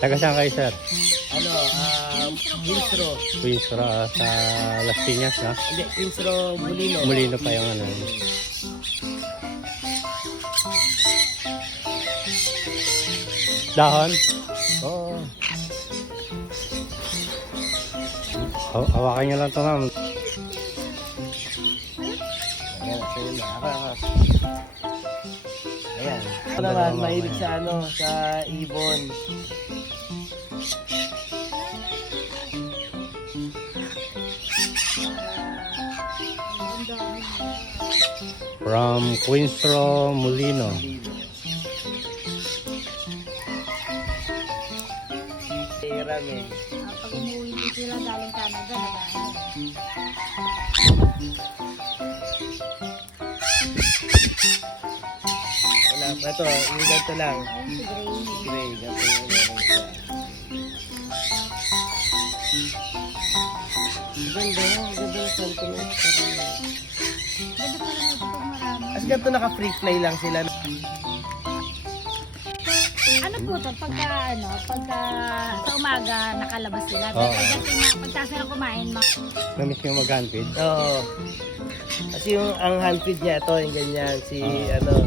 Taga saan kayo, sir? Ano, Quinstro. Quinstro, sa Las Piñas, no? Hindi, Quinstro Molino. Molino pa yung ano. Dahon? Oo. Hawakan nyo lang ito, ma'am. Ayan, sa'yo na. Ayan. Ito naman, mahilig sa ano, sa ibon. From Quinstro Molino. Hiram eh. Pag umuwi din sila galing Canada, Wala pa ito, yung ganito lang. ayun si Gray. Gray, ganito yung meron siya. Ganda yan, ganda yung sentiment. Ganda pala na ito pag marami. As ganito naka-free fly lang sila. Ano po to? Pagka sa umaga nakalabas sila. Oo. Pagka sila kumain, Namiss yung mag-handpid. Oo. Kasi yung ang handfeed niya ito, yung ganyan, si ano,